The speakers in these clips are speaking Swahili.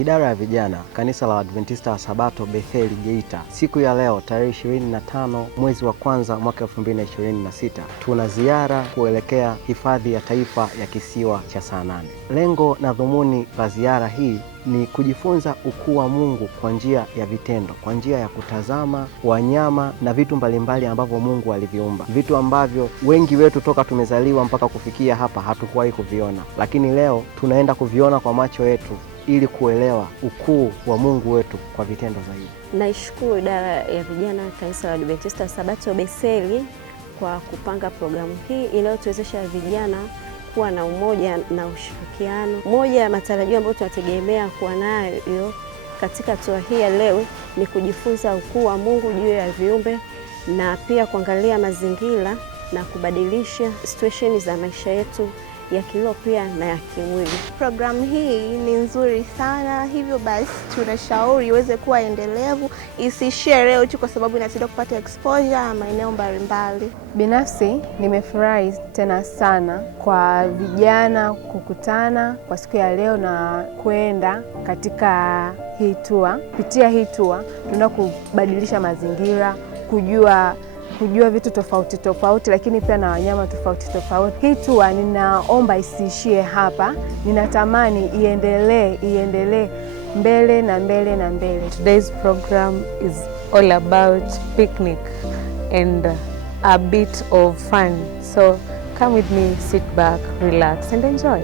Idara ya vijana kanisa la Adventista wa Sabato Bethel Geita, siku ya leo tarehe 25 mwezi wa kwanza mwaka 2026 tuna ziara kuelekea hifadhi ya taifa ya kisiwa cha Saanane. Lengo na dhumuni la ziara hii ni kujifunza ukuu wa Mungu kwa njia ya vitendo, kwa njia ya kutazama wanyama na vitu mbalimbali ambavyo Mungu aliviumba, vitu ambavyo wengi wetu toka tumezaliwa mpaka kufikia hapa hatukuwahi kuviona, lakini leo tunaenda kuviona kwa macho yetu ili kuelewa ukuu wa Mungu wetu kwa vitendo zaidi. Naishukuru idara ya vijana kanisa la Adventista wa Sabato Bethel kwa kupanga programu hii inayotuwezesha vijana kuwa na umoja na ushirikiano. Moja ya matarajio ambayo tunategemea kuwa nayo katika hatua hii ya leo ni kujifunza ukuu wa Mungu juu ya viumbe na pia kuangalia mazingira na kubadilisha situation za maisha yetu ya kiroho pia na ya kimwili. Programu hii ni nzuri sana, hivyo basi tunashauri iweze kuwa endelevu, isiishie leo tu kwa sababu inasaidia kupata exposure maeneo mbalimbali. Binafsi nimefurahi tena sana kwa vijana kukutana kwa siku ya leo na kwenda katika hii tour. Kupitia hii tour tunaenda kubadilisha mazingira, kujua vitu tofauti, lakini pia na wanyama tofauti. Hii tour ninaomba isiishie hapa, ninatamani iendelee mbele na mbele. Today's program is all about picnic and a bit of fun. So come with me, sit back, relax and enjoy.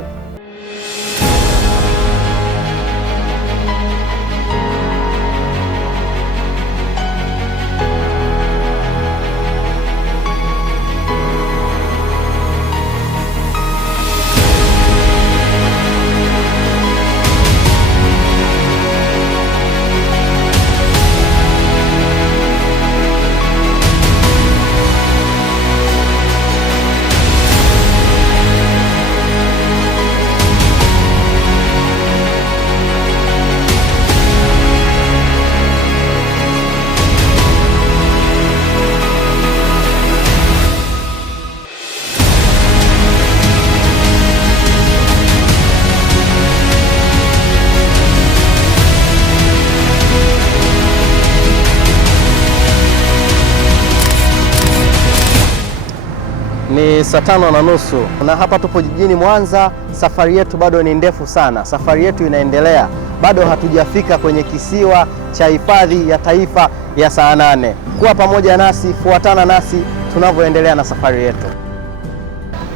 Ni saa 5:30 na hapa tupo jijini Mwanza. Safari yetu bado ni ndefu sana, safari yetu inaendelea, bado hatujafika kwenye kisiwa cha hifadhi ya taifa ya Saanane. Kuwa pamoja nasi, fuatana nasi tunavyoendelea na safari yetu.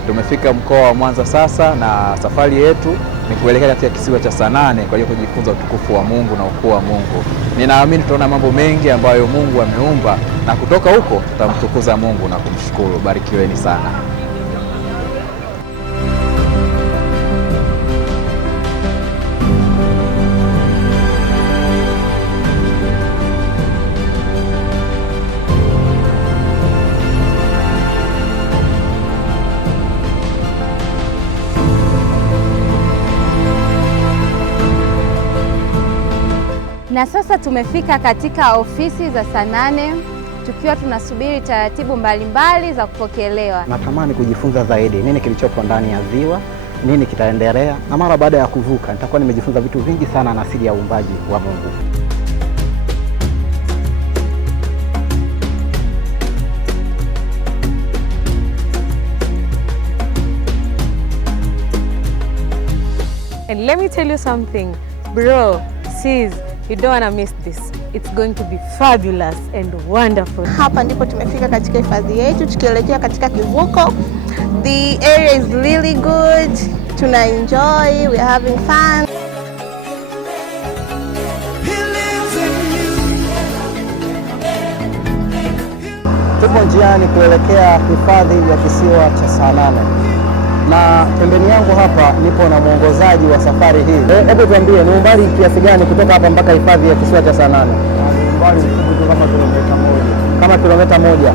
Tumefika mkoa wa Mwanza sasa na safari yetu ni kuelekea katika kisiwa cha Saanane kwa hiyo kujifunza utukufu wa Mungu na ukuu wa Mungu. Ninaamini tutaona mambo mengi ambayo Mungu ameumba na kutoka huko tutamtukuza Mungu na kumshukuru. Barikiweni sana. Na sasa tumefika katika ofisi za Saanane tukiwa tunasubiri taratibu mbalimbali za kupokelewa. Natamani kujifunza zaidi nini kilichopo ndani ya ziwa, nini kitaendelea, na mara baada ya kuvuka nitakuwa nimejifunza vitu vingi sana na asili ya uumbaji wa Mungu. And let me tell you something, bro, sis, you don't want to miss this. It's going to be fabulous and wonderful. Hapa ndipo tumefika katika hifadhi yetu tukielekea katika kivuko. The area is really good. Tuna enjoy, we are having fun. Tupo njiani kuelekea hifadhi ya kisiwa cha Saanane. Na pembeni yangu hapa nipo na mwongozaji wa safari hii. Hebu tuambie ni umbali kiasi gani kutoka hapa mpaka hifadhi ya kisiwa cha Saanane? Umbali kama kilomita 1. Kama kilomita 1,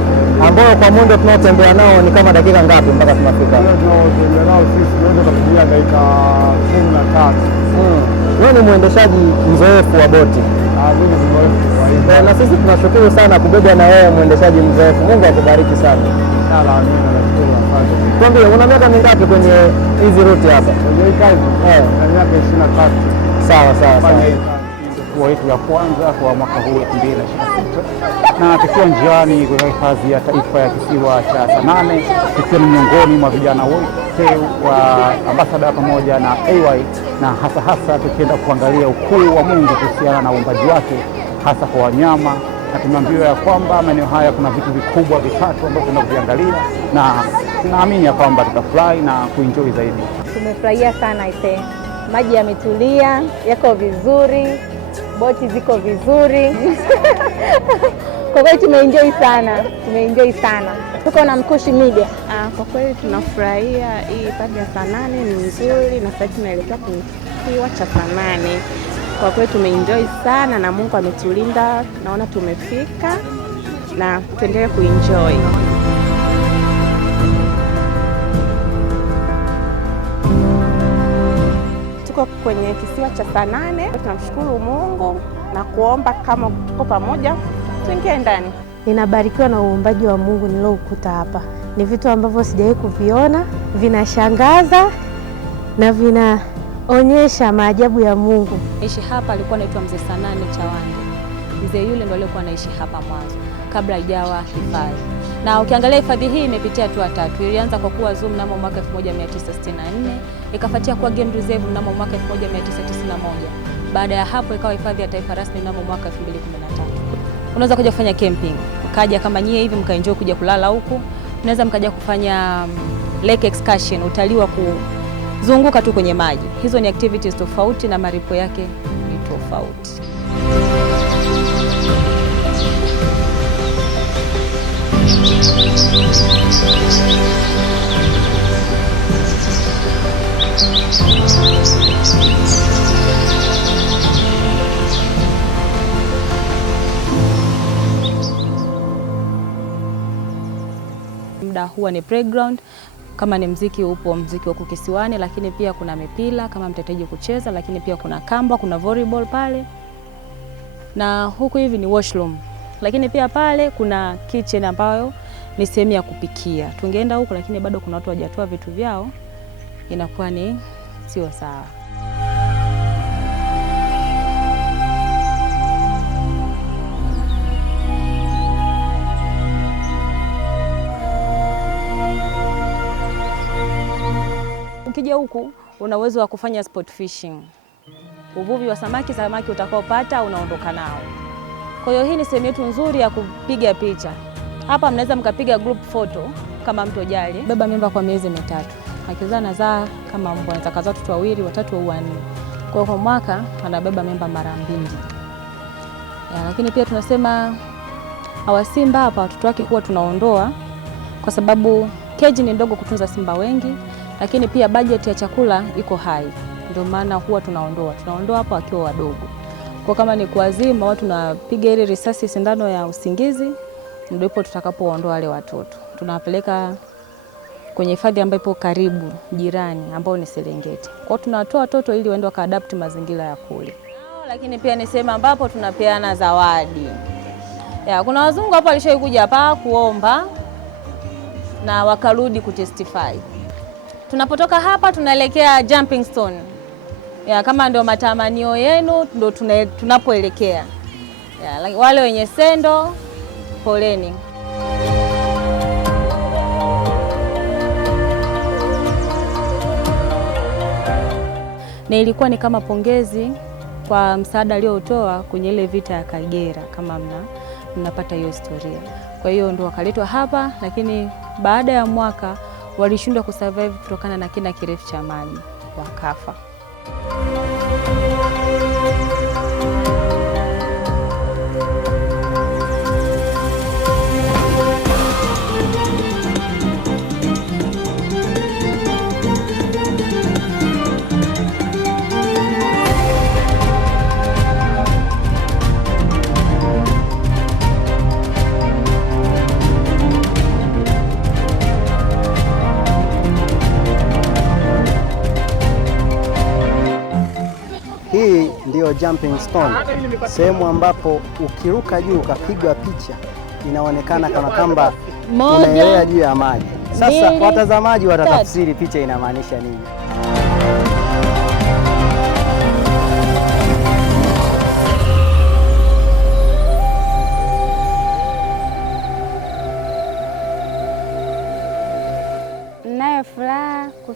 ambao kwa mwendo tunaotembea nao ni kama dakika ngapi mpaka tunafika? Tunaotembea nao sisi tunaweza kutumia dakika 13. Wewe ni mwendeshaji mzoefu wa boti. Mimi ni mzoefu kwa hiyo. Na sisi tunashukuru sana kubebwa na wewe mwendeshaji mzoefu. Mungu akubariki sana. Inshallah, amina. Nashukuru, asante. Tuambie una miaka mingapi kwenye hizi route hapa? Kwenye hii kazi? Na miaka 23. Sawa. Kwa yetu ya kwanza kwa mwaka huu 2026 na tukiwa njiani kwa hifadhi ya taifa ya kisiwa cha Sanane, tukiwa ni miongoni mwa vijana wote wa ambasada pamoja na AY, na hasa tukienda kuangalia ukuu wa Mungu kuhusiana na uumbaji wake hasa kwa wanyama, na tumeambiwa ya kwamba maeneo haya kuna vitu vikubwa vitatu ambavyo tunaenda kuviangalia, na tunaamini ya kwamba tutafurahi na kuenjoy zaidi. Tumefurahia sana ise, maji yametulia, yako vizuri, boti ziko vizuri. Kwa kweli tumeenjoy sana. Tuko na Mkushi Media. Kwa kweli tunafurahia hii hifadhi ya Sanane ni nzuri, na sasa tunaelekea kwenye kisiwa cha Sanane. Kwa kweli tumeenjoy sana na Mungu ametulinda, naona tumefika na tuendelee kuenjoy. Tuko kwenye kisiwa cha Sanane, tunamshukuru Mungu na kuomba kama tuko pamoja tuingie ndani. Ninabarikiwa na uumbaji wa Mungu niloukuta hapa. Ni vitu ambavyo sijawahi kuviona, vinashangaza na vinaonyesha maajabu ya Mungu. Ishi hapa alikuwa anaitwa Mzee Sanane Chawande. Mzee yule ndo alikuwa anaishi hapa mwanzo kabla haijawa hifadhi. Na ukiangalia hifadhi hii imepitia hatua tatu. Ilianza kwa kuwa zoo mnamo mwaka 1964, ikafuatia kuwa game reserve mnamo mwaka 1991. Baada ya hapo ikawa hifadhi ya taifa rasmi mnamo mwaka 2013. Unaweza kuja kufanya camping, ukaja kama nyie hivi mkaenjoy kuja kulala huku. Unaweza mkaja kufanya lake excursion, utalii wa kuzunguka tu kwenye maji. Hizo ni activities tofauti na malipo yake ni tofauti. Muda huwa ni playground, kama ni mziki upo mziki wa kukisiwani, lakini pia kuna mipira kama mtahitaji kucheza, lakini pia kuna kamba, kuna volleyball pale. Na huku hivi ni washroom. Lakini pia pale kuna kitchen ambayo ni sehemu ya kupikia. Tungeenda huku lakini bado kuna watu hawajatoa vitu vyao, inakuwa ni sio sawa. Ukija huku una uwezo wa kufanya sport fishing. Uvuvi wa samaki utakaopata unaondoka nao. Kwa hiyo hii ni sehemu yetu nzuri ya kupiga picha. Hapa mnaweza mkapiga group photo kama mtojali. Beba mimba kwa miezi 3. Akizaa nazaa kama mbwa, anaweza kuzaa watoto 2, 3 au 4. Kwa hiyo kwa mwaka anabeba mimba mara 2. Lakini pia tunasema hawa simba hapa watoto wake huwa tunaondoa kwa sababu keji ni ndogo kutunza simba wengi, lakini pia budget ya chakula iko high. Ndio maana huwa tunaondoa hapa wakiwa wadogo. Kwa kama ni kuazima watu tunapiga ile risasi sindano ya usingizi, ndipo tutakapoondoa wale watoto. Tunawapeleka kwenye hifadhi ambayo ipo karibu jirani ambao ni Serengeti. Kwa tunatoa watoto ili waende wakaadapt mazingira ya kule. Lakini pia ni sehemu ambapo tunapeana zawadi. Kuna wazungu hapo walishawahi kuja hapa kuomba na wakarudi kutestify. Tunapotoka hapa tunaelekea Jumping Stone. Kama ndio matamanio yenu ndio tunapoelekea. Wale wenye sendo poleni. Na ilikuwa ni kama pongezi kwa msaada aliotoa kwenye ile vita ya Kagera, kama mnapata hiyo historia. Kwa hiyo ndio wakaletwa hapa, lakini baada ya mwaka walishindwa kusurvive kutokana na kina kirefu cha maji, wakafa. Hii ndio Jumping Stone, sehemu ambapo ukiruka juu ukapigwa picha inaonekana kama kamba unaelea juu ya maji. Sasa watazamaji watatafsiri picha inamaanisha nini.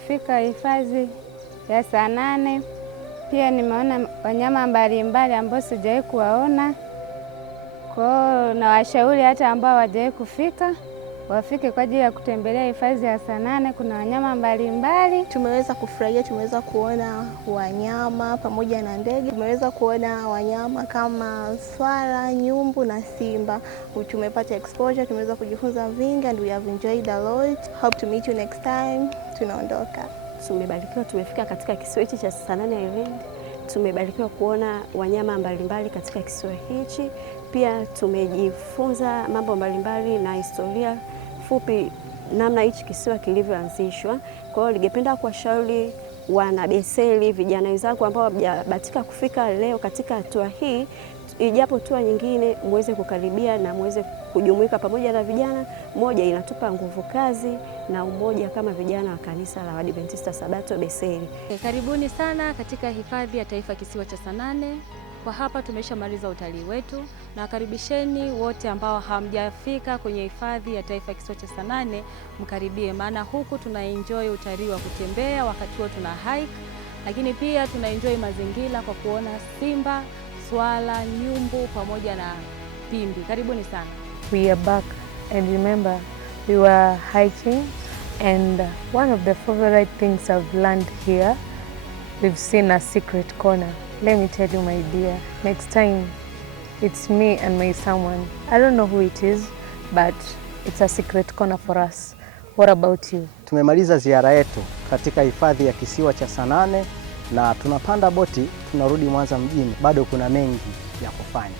tumefika hifadhi ya Sanane. Pia nimeona wanyama mbalimbali ambao sijawahi kuwaona. Kwa hiyo na washauri hata ambao hawajawahi kufika wafike kwa ajili ya kutembelea hifadhi ya Sanane. Kuna wanyama mbalimbali. Tumeweza kufurahia, tumeweza kuona wanyama pamoja na ndege. Tumeweza kuona wanyama kama swala, nyumbu na simba. Tumepata exposure, tumeweza kujifunza vingi and we have enjoyed a lot. Hope to meet you next time. Tunaondoka. Tumebarikiwa, tumefika katika kisiwa hichi cha Sanane Island. Tumebarikiwa kuona wanyama mbalimbali katika kisiwa hichi. Pia tumejifunza mambo mbalimbali na historia fupi namna hichi kisiwa kilivyoanzishwa. Kwa hiyo ningependa kuwashauri wana Beseli, vijana wenzangu ambao hawajabahatika kufika leo katika hatua hii, ijapo hatua nyingine muweze kukaribia na muweze kujumuika pamoja na vijana. Moja, inatupa nguvu kazi na umoja kama vijana wa kanisa la Waadventista Sabato Beseli. Karibuni sana katika hifadhi ya taifa kisiwa cha Sanane. Kwa hapa tumeshamaliza utalii wetu, na wakaribisheni wote ambao hamjafika kwenye hifadhi ya taifa kisiwa cha Sanane, mkaribie, maana huku tuna enjoy utalii wa kutembea, wakati huo tuna hike, lakini pia tuna enjoy mazingira kwa kuona simba, swala, nyumbu pamoja na pimbi. Karibuni sana. We are back, and remember we were hiking, and one of the favorite things I've learned here, we've seen a secret corner. Let me tell you, my dear, next time it's me and my someone. I don't know who it is, but it's a secret corner for us. What about you? Tumemaliza ziara yetu katika hifadhi ya kisiwa cha Sanane na tunapanda boti tunarudi Mwanza mjini. Bado kuna mengi ya kufanya.